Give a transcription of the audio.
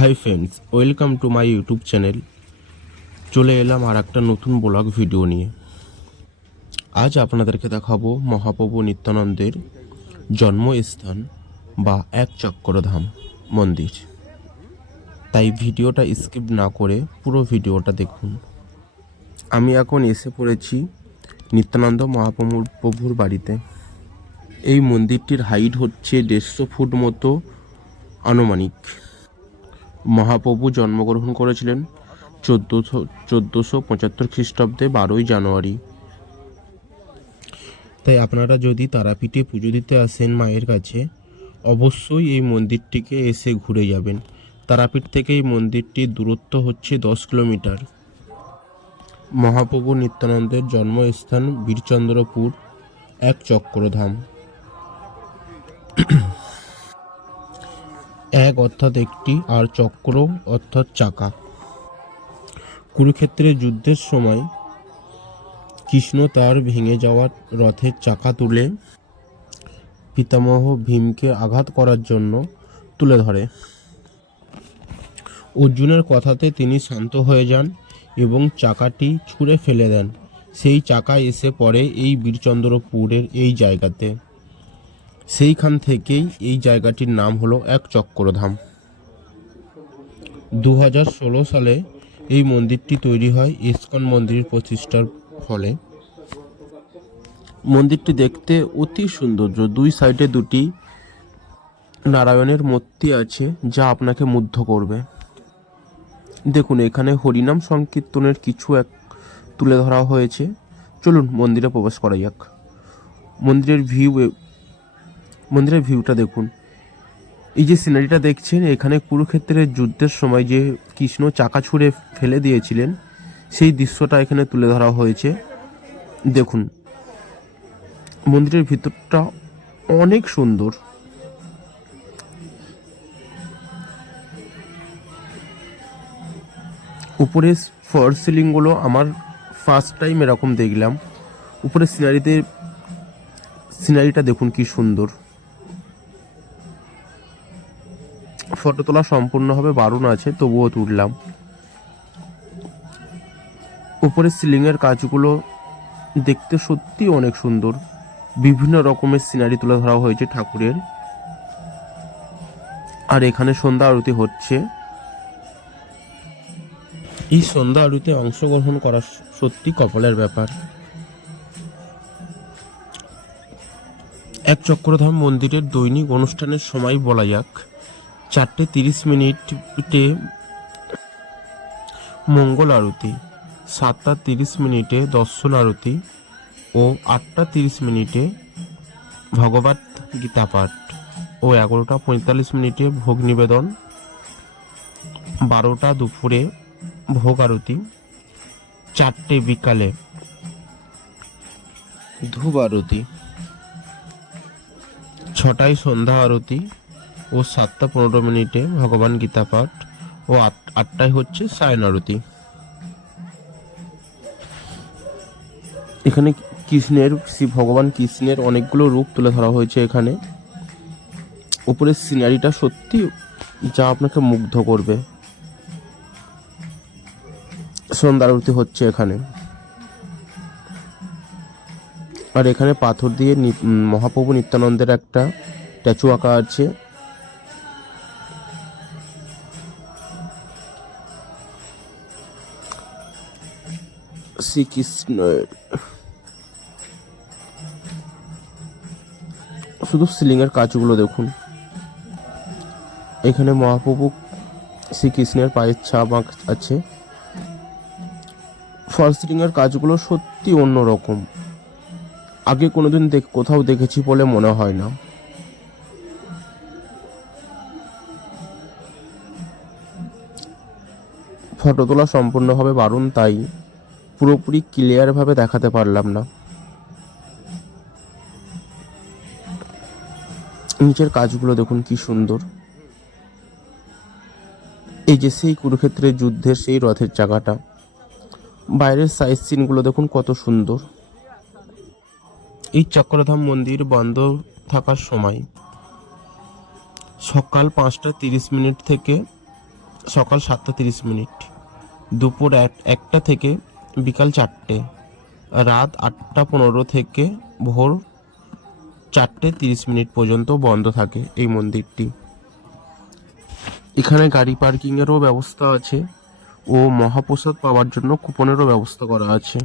Hi friends, welcome to my YouTube channel. চলে এলাম আর একটা নতুন ব্লগ ভিডিও নিয়ে। আজ আপনাদেরকে দেখাবো মহাপ্রভু নিত্যানন্দের জন্মস্থান বা এক চক্রধাম মন্দির। তাই ভিডিওটা স্কিপ না করে পুরো ভিডিওটা দেখুন। আমি এখন এসে পড়েছি নিত্যানন্দ মহাপ্রভুর বাড়িতে। এই মন্দিরটির হাইট হচ্ছে 150 ফুট মতো আনুমানিক। মহাপ্রভু জন্মগ্রহণ করেছিলেন 1475 খ্রিস্টাব্দে 12ই জানুয়ারি। তাই আপনারা যদি তারাপীঠে পুজো দিতে আসেন মায়ের কাছে, অবশ্যই এই মন্দিরটিকে এসে ঘুরে যাবেন। তারাপীঠ থেকে এই মন্দিরটির দূরত্ব হচ্ছে 10 কিলোমিটার। মহাপ্রভু নিত্যানন্দের জন্মস্থান বীরচন্দ্রপুর এক চক্রধাম। এক অর্থাৎ একটি, আর চক্র অর্থাৎ চাকা। কুরুক্ষেত্রের যুদ্ধের সময় কৃষ্ণ তার ভেঙে যাওয়া রথের চাকা তুলে পিতামহ ভীমকে আঘাত করার জন্য তুলে ধরে। অর্জুনের কথাতে তিনি শান্ত হয়ে যান এবং চাকাটি ছুঁড়ে ফেলে দেন। সেই চাকা এসে পড়ে এই বীরচন্দ্রপুরের এই জায়গাতে। সেইখান থেকেই এই জায়গাটির নাম হলো এক চক্রধাম। 2016 সালে এই মন্দিরটি তৈরি হয় ইস্কন মন্দিরের প্রতিষ্ঠার ফলে। মন্দিরটি দেখতে অতি সৌন্দর্য। দুই সাইডে দুটি নারায়ণের মূর্তি আছে, যা আপনাকে মুগ্ধ করবে। দেখুন, এখানে হরিনাম সংকীর্তনের কিছু এক তুলে ধরা হয়েছে। চলুন মন্দিরে প্রবেশ করা যাক। মন্দিরের ভিউটা দেখুন। এই যে সিনারিটা দেখছেন, এখানে কুরুক্ষেত্রের যুদ্ধের সময় যে কৃষ্ণ চাকা ছুঁড়ে ফেলে দিয়েছিলেন, সেই দৃশ্যটা এখানে তুলে ধরা হয়েছে। দেখুন, মন্দিরের ভিতরটা অনেক সুন্দর। উপরে ফল সিলিংগুলো আমার ফার্স্ট টাইম এরকম দেখলাম। উপরে সিনারিটা দেখুন কি সুন্দর। ফটো তোলা সম্পূর্ণভাবে বারণ আছে, তবুও তুললাম। উপরে সিলিংয়ের কাজগুলো দেখতে সত্যি অনেক সুন্দর। বিভিন্ন রকমের সিনারি তুলে ধরা হয়েছে ঠাকুরের। আর এখানে সন্ধ্যা আরতি হচ্ছে। এই সন্ধ্যা আরতিতে অংশগ্রহণ করা সত্যি কপালের ব্যাপার। এক চক্রধাম মন্দিরের দৈনিক অনুষ্ঠানের সময় বলা যাক, 4:30 মঙ্গল আরতি, 7:30 দর্শন আরতি ও 8:30 ভগবত গীতা পাঠ ও 11:45 ভোগ নিবেদন, 12টা দুপুরে ভোগ আরতি, 4টে বিকালে ধূপ আরতি, 6টায় সন্ধ্যা আরতি ও 7:15 ভগবান গীতা পাঠ ও 8টায় হচ্ছে সায়ন আরতি। এখানে শ্রী ভগবান কৃষ্ণের অনেকগুলো রূপ তুলে ধরা হয়েছে। এখানে উপরের সিনারিটা সত্যি যা আপনাকে মুগ্ধ করবে। সন্ধ্যা আরতি হচ্ছে এখানে। আর এখানে পাথর দিয়ে মহাপ্রভু নিত্যানন্দের একটা স্ট্যাচু আঁকা আছে। শ্রীকৃষ্ণের শুধু সিলিংয়ের কাজগুলো দেখুন। এখানে মহাপ্রভু শ্রীকৃষ্ণের পায়ের ছাপ আছে। ফল সিলিংয়ের কাজগুলো সত্যি অন্যরকম। আগে কোনোদিন কোথাও দেখেছি বলে মনে হয় না। ফটো তোলা সম্পূর্ণভাবে বারণ, তাই পুরোপুরি ক্লিয়ারভাবে দেখাতে পারলাম না। নিচের কাজগুলো দেখুন কি সুন্দর। এই যে সেই কুরুক্ষেত্রের যুদ্ধের সেই রথের চাকাটা। বাইরের সাইড সিনগুলো দেখুন কত সুন্দর। এই চক্রধাম মন্দির বন্ধ থাকার সময় সকাল 5:30 থেকে সকাল 7:30, দুপুর 1টা থেকে বিকাল 4টে, রাত 8:15 থেকে ভোর 4:30 পর্যন্ত বন্ধ থাকে এই মন্দিরটি। এখানে গাড়ি পার্কিংয়েরও ব্যবস্থা আছে ও মহাপ্রসাদ পাওয়ার জন্য কুপনেরও ব্যবস্থা করা আছে।